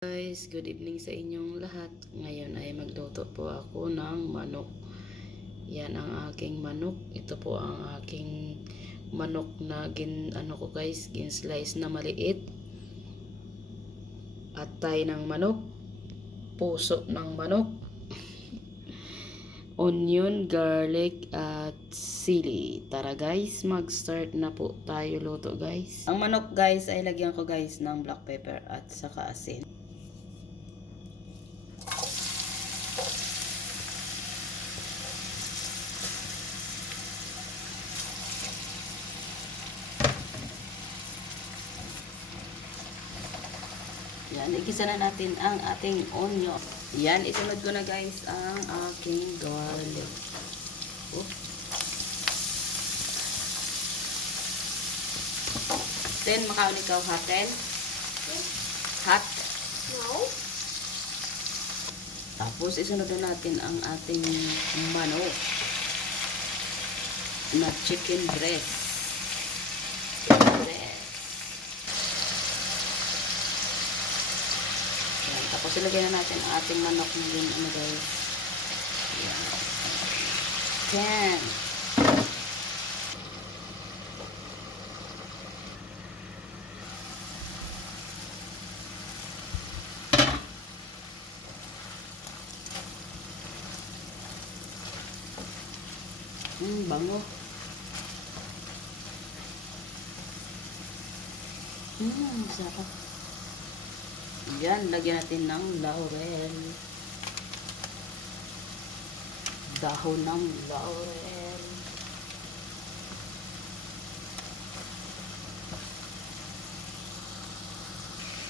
Guys, good evening sa inyong lahat. Ngayon ay magluto po ako ng manok. Yan ang aking manok. Ito po ang aking manok na gin ano ko guys, gin slice na maliit. Atay ng manok. Puso ng manok. Onion, garlic, at sili. Tara guys, mag-start na po tayo luto guys. Ang manok guys ay lagyan ko guys ng black pepper at saka asin. Igisa na natin ang ating onion. Yan, isunod ko na guys ang aking garlic. Oh. Then, makaon ikaw haten? Hot. No. Tapos, isunod na natin ang ating manok na chicken. Breast. Yan. Tapos, ilagay na natin ang ating manok na yun, ano guys. Yan. Yan. Hmm, bango. Hmm, sarap. Yan, lagyan natin ng laurel. Dahon ng laurel.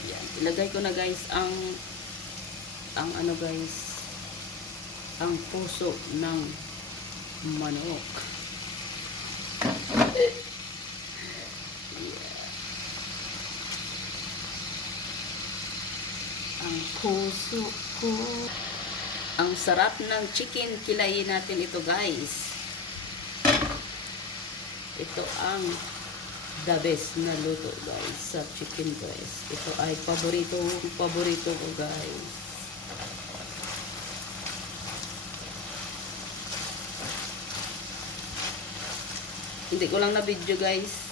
Yan, ilagay ko na guys ang ang ano guys ang puso ng manok. Ang puso ko. Ang sarap ng chicken. Kilayin natin ito guys. Ito ang the best na luto guys sa chicken breast. Ito ay paborito, paborito ko guys. Hindi ko lang na video guys.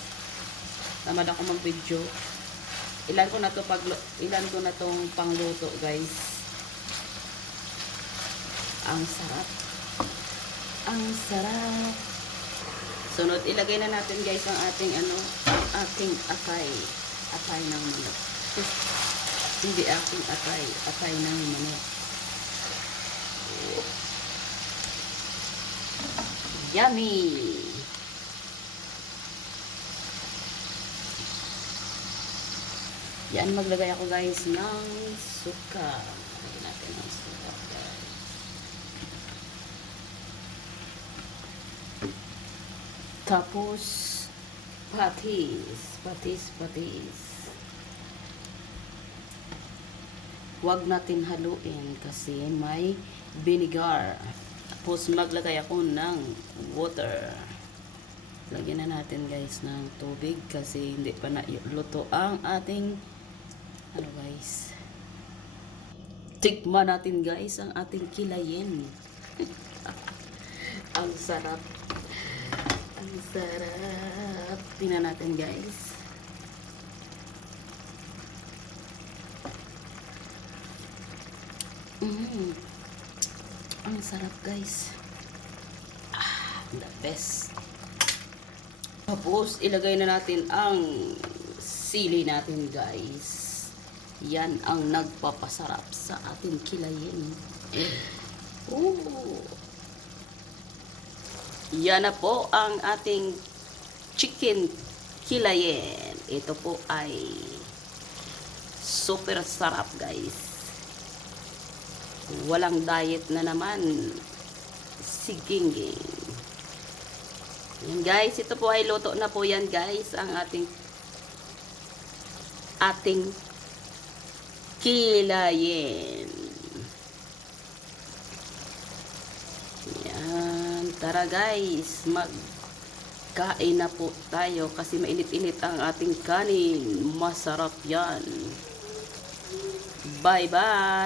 Tamad ako mag video. Ilan ko na to pag ilan ko na tong pangluto guys. Ang sarap. Ang sarap. Sunod ilagay na natin guys ang ating ano, ating atay. Atay ng manok. Hindi aking atay, atay ng manok. Yummy! Yan, maglagay ako guys ng suka. Lagyan natin ng suka guys. Tapos, patis. Patis, patis. Huwag natin haluin kasi may vinegar. Tapos, maglagay ako ng water. Lagyan na natin guys ng tubig kasi hindi pa na luto ang ating ano guys. Tikman natin guys ang ating kilayin. ang sarap. Ang sarap. Tingnan natin guys. Mm. Ang sarap guys. Ah, the best. Tapos, ilagay na natin ang sili natin, guys. Yan ang nagpapasarap sa ating kilayin. Ooh. Yan na po ang ating chicken kilayin. Ito po ay super sarap, guys. Walang diet na naman. Siginging. Yan guys, ito po ay luto na po yan guys, ang ating ating kilayin. Yan, tara guys, mag Kain na po tayo kasi mainit-init ang ating kanin. Masarap yan. Bye-bye!